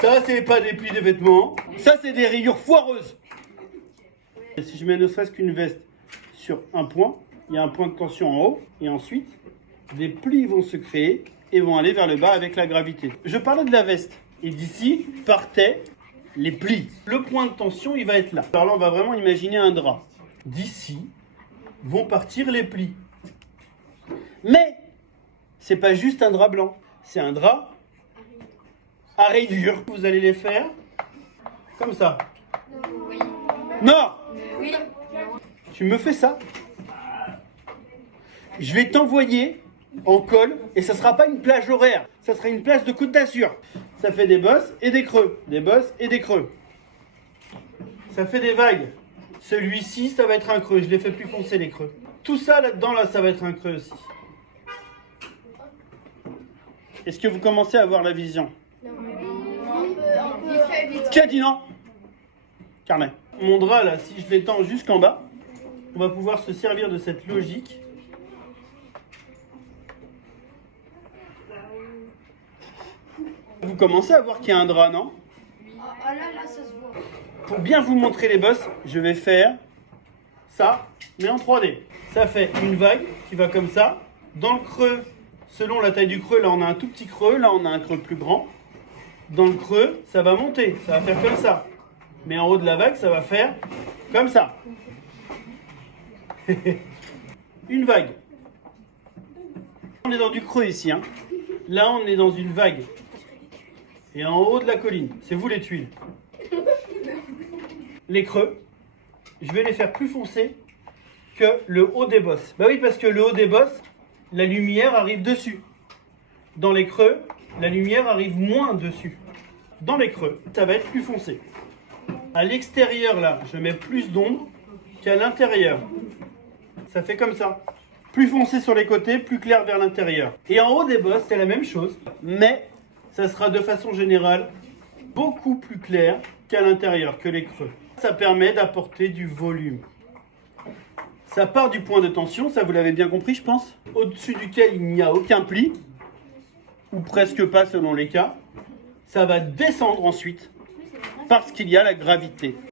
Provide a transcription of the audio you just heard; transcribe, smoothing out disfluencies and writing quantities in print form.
Ça, c'est pas des plis de vêtements. Ça, c'est des rayures foireuses. Et si je mets ne serait-ce qu'une veste sur un point, il y a un point de tension en haut. Et ensuite, des plis vont se créer et vont aller vers le bas avec la gravité. Je parlais de la veste. Et d'ici partaient les plis. Le point de tension, il va être là. Alors là, on va vraiment imaginer un drap. D'ici vont partir les plis. Mais c'est pas juste un drap blanc. C'est un drap à rayures. Vous allez les faire comme ça. Oui. Non! Oui. Tu me fais ça? Je vais t'envoyer en colle et ça sera pas une plage horaire. Ça sera une plage de Côte d'Azur. Ça fait des bosses et des creux. Des bosses et des creux. Ça fait des vagues. Celui-ci, ça va être un creux. Je l'ai fait plus foncer les creux. Tout ça là-dedans, là, ça va être un creux aussi. Est-ce que vous commencez à avoir la vision? Qui a dit non? Carnet. Mon drap, là, si je l'étends jusqu'en bas, on va pouvoir se servir de cette logique. Vous commencez à voir qu'il y a un drap, non? Ah là, ça se voit. Pour bien vous montrer les bosses, je vais faire ça, mais en 3D. Ça fait une vague qui va comme ça. Dans le creux, selon la taille du creux, là on a un tout petit creux, là on a un creux plus grand. Dans le creux, ça va monter, ça va faire comme ça. Mais en haut de la vague, ça va faire comme ça. Une vague. On est dans du creux ici, hein. Là on est dans une vague. Et en haut de la colline, c'est vous les tuiles. Les creux, je vais les faire plus foncés que le haut des bosses. Bah oui, parce que le haut des bosses, la lumière arrive dessus. Dans les creux, la lumière arrive moins dessus. Dans les creux, ça va être plus foncé. À l'extérieur, là, je mets plus d'ombre qu'à l'intérieur. Ça fait comme ça. Plus foncé sur les côtés, plus clair vers l'intérieur. Et en haut des bosses, c'est la même chose, mais ça sera de façon générale beaucoup plus clair qu'à l'intérieur, que les creux. Ça permet d'apporter du volume. Ça part du point de tension, ça vous l'avez bien compris je pense, au-dessus duquel il n'y a aucun pli, ou presque pas selon les cas. Ça va descendre ensuite, parce qu'il y a la gravité.